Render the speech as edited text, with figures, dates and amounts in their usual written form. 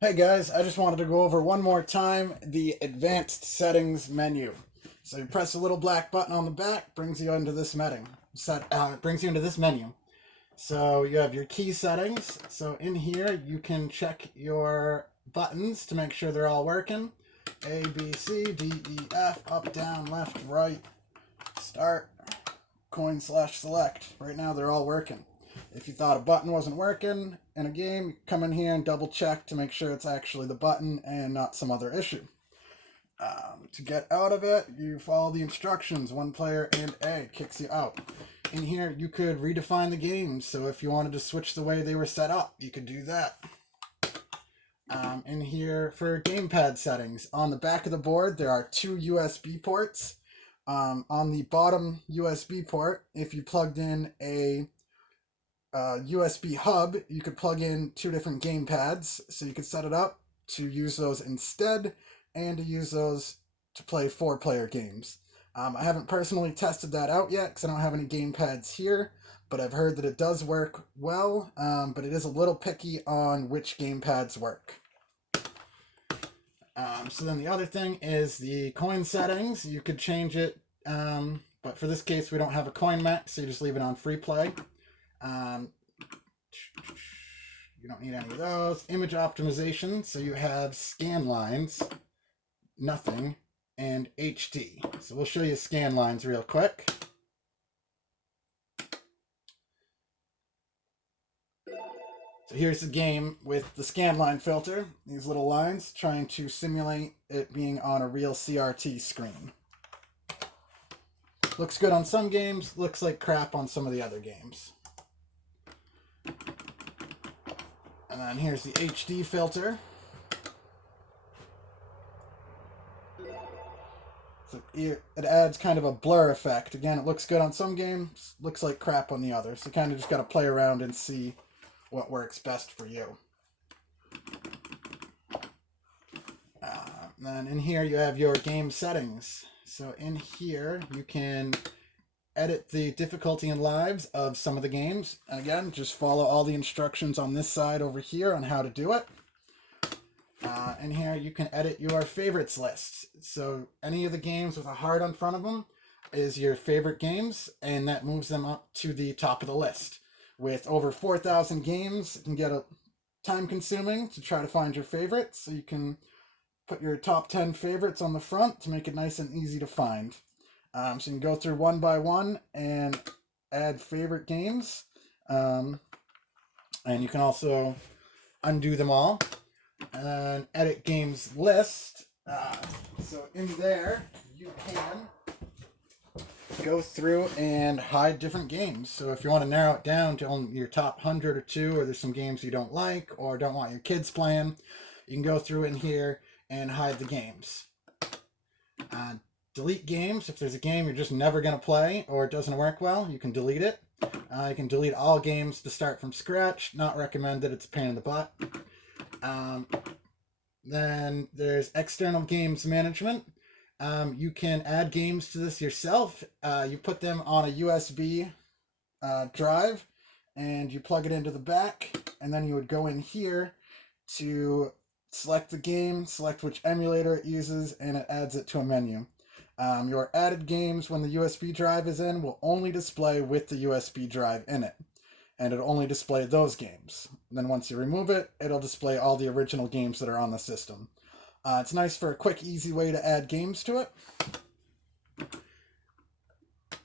Hey guys, I just wanted to go over one more time the advanced settings menu. So you press a little black button on the back, brings you into this brings you into this menu. So you have your key settings. So in here you can check your buttons to make sure they're all working. A, B, C, D, E, F, up, down, left, right, start, coin/select. Right now they're all working. If you thought a button wasn't working in a game, you come in here and double check to make sure it's actually the button and not some other issue. To get out of it, you follow the instructions. One player and A kicks you out. In here, you could redefine the games. So if you wanted to switch the way they were set up, you could do that. In here for gamepad settings, on the back of the board, there are two USB ports. On the bottom USB port, if you plugged in a USB hub, you could plug in two different game pads, so you could set it up to use those instead and to use those to play 4-player games. I haven't personally tested that out yet because I don't have any game pads here, but I've heard that it does work well, but it is a little picky on which game pads work. So then the other thing is the coin settings. You could change it, but for this case we don't have a coin max, so you just leave it on free play. You don't need any of those. Image optimization, so you have scan lines, nothing, and HD. So we'll show you scan lines real quick. So here's the game with the scan line filter, these little lines, trying to simulate it being on a real CRT screen. Looks good on some games, looks like crap on some of the other games. And then here's the HD filter. So it adds kind of a blur effect. Again, it looks good on some games, looks like crap on the others. So kind of just got to play around and see what works best for you. Then in here you have your game settings. So in here you can edit the difficulty and lives of some of the games. And again, just follow all the instructions on this side over here on how to do it. In here you can edit your favorites list. So any of the games with a heart on front of them is your favorite games, and that moves them up to the top of the list. With over 4,000 games, it can get time consuming to try to find your favorites, so you can put your top 10 favorites on the front to make it nice and easy to find. So you can go through one by one and add favorite games. And you can also undo them all. And edit games list. So in there, you can go through and hide different games. So if you want to narrow it down to only your top 100 or 2, or there's some games you don't like or don't want your kids playing, you can go through in here and hide the games. Delete games. If there's a game you're just never going to play or it doesn't work well, you can delete it. You can delete all games to start from scratch. Not recommended. It's a pain in the butt. Then there's external games management. You can add games to this yourself. You put them on a USB drive and you plug it into the back, and then you would go in here to select the game, select which emulator it uses, and it adds it to a menu. Your added games when the USB drive is in will only display with the USB drive in it, and it'll only display those games. And then once you remove it, it'll display all the original games that are on the system. It's nice for a quick, easy way to add games to it.